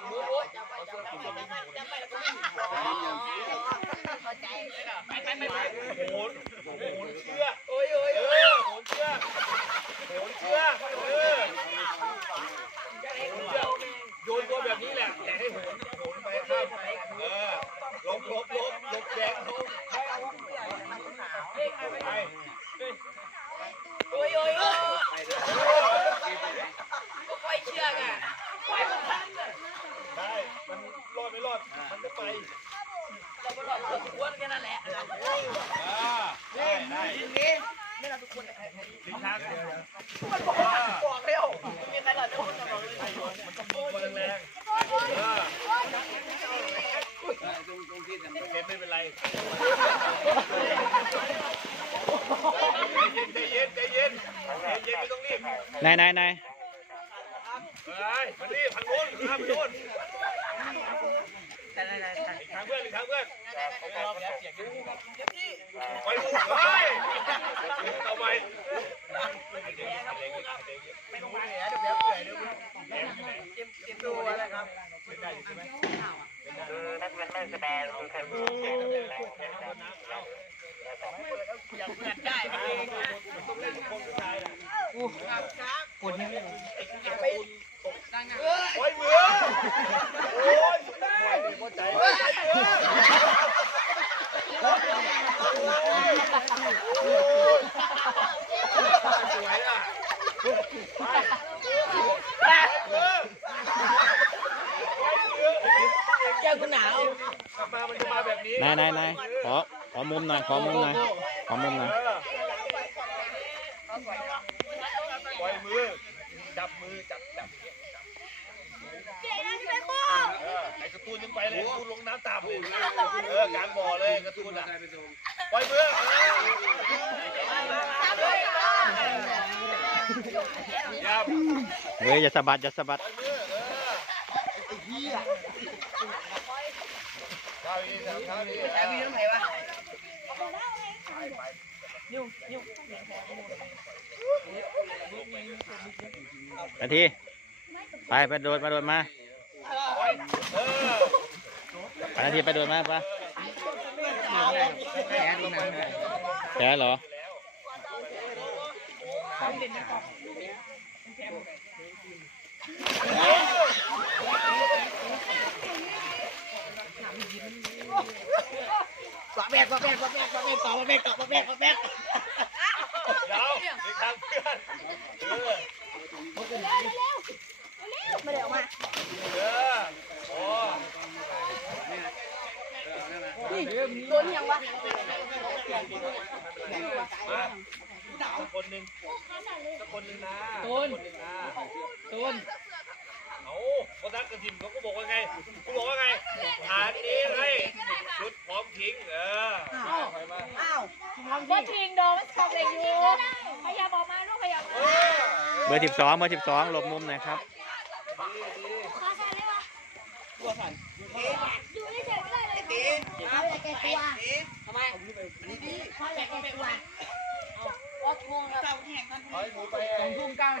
อนมือโอ้เอาเสื้อคลุมก็ไม่หมุนไปไปไปไปโหนโหนเชือโอ้ยโอนเชือโหนเชือกเอโหนเชือโยนตัวแบบนี้แหละแต่ให้โหนโหนไปข้ามเออลบลบลบลบแจงลบไปโอ้ยโอ้ยโอ้ยปล่อยเชือกอะปล่อยมันทันเลย ได้มันรอดไม่รอดมันก็ไป เราก็รอดทุกค นแค่นั้นแหละอ่าได้ได้นี่ไม่เราทุกคนดึงทางเดียวมันบอกบอกเร็วมีใครหล่ะทุกคนจะบอกเลยมันต้องมีคนแรงๆเออเก็บไม่เป็นไรใจเย็นเย็นเย็นเย็นไม่ต้องรีบนายนายนายเฮ้ยมันรีบทางโน้นข้ามโน้นแต่ไหนางเพื่อนอีกทางเพื่อนไปดูเฮ้ยเอาไปไม่ต้องมาเนี่ยเดี๋ยวเดี๋ยวเปื่อยเดี๋ยวเตรียมเตรียมตัวอะไรครับอยากเปื่อยได้มาเองนะต้องเล่นคนผู้ชายนะปวดนี่ไปตั้งงานโอ้ยมือโอ้ย แก้วคุณหนาวมามันจะมาแบบนี้นายนายนายขอ ขอมุมหน่อย ขอมุมหน่อย ขอมุมหน่อย ปล่อยมือ จับมือ จับจับเออไอ้กระตูนยังไปเลยกระตู น้ำตามเลยเออกลางบ่อเลยกระตูนอะปล่อยมือเฮ้ยอย่าสะบัดอย่าสะบัดปล่ยมือเออไอ้เหี้ยเท้าดีเท้าดีแอบมีน้ำไหนวะนาทีไปไปโดดมาโดดมา ปล่อยเออ ไป นาทีไปโดดมาปะแขนตรงนั้นแผลเหรอแบกกวาดแบกกวาดแบกกวาดแบกต่อมาแบกต่อมาแบกกวาดแบกเดี๋ยวทางเพื่อนเออ ไม่ได้ออกมา เออโอ้ โดนยังวะมาสักคนหนึ่งสักคนหนึ่งนะตูนนะตูนเอาเขาทักกระถิ่นเขาก็บอกว่าไงกูบอกว่าไงฐานนี้ให้ชุดพร้อมทิ้งเออไปมาอ้าวว่าทิ้งโดนชอบเลยอยู่พยายามบอกมาลูกพยายามเออเบอร์สิบสองเบอร์สิบสองหลบมุมหน่อยครับขอใส่เลยวะตัวสั่นอ ตีเอาแต่แกตัวตีทำไมพอแต่แกตัวว่ากี่โมงครับเก้าแข่งกันเอาให้หมูไปสองทุ่มเก้านาที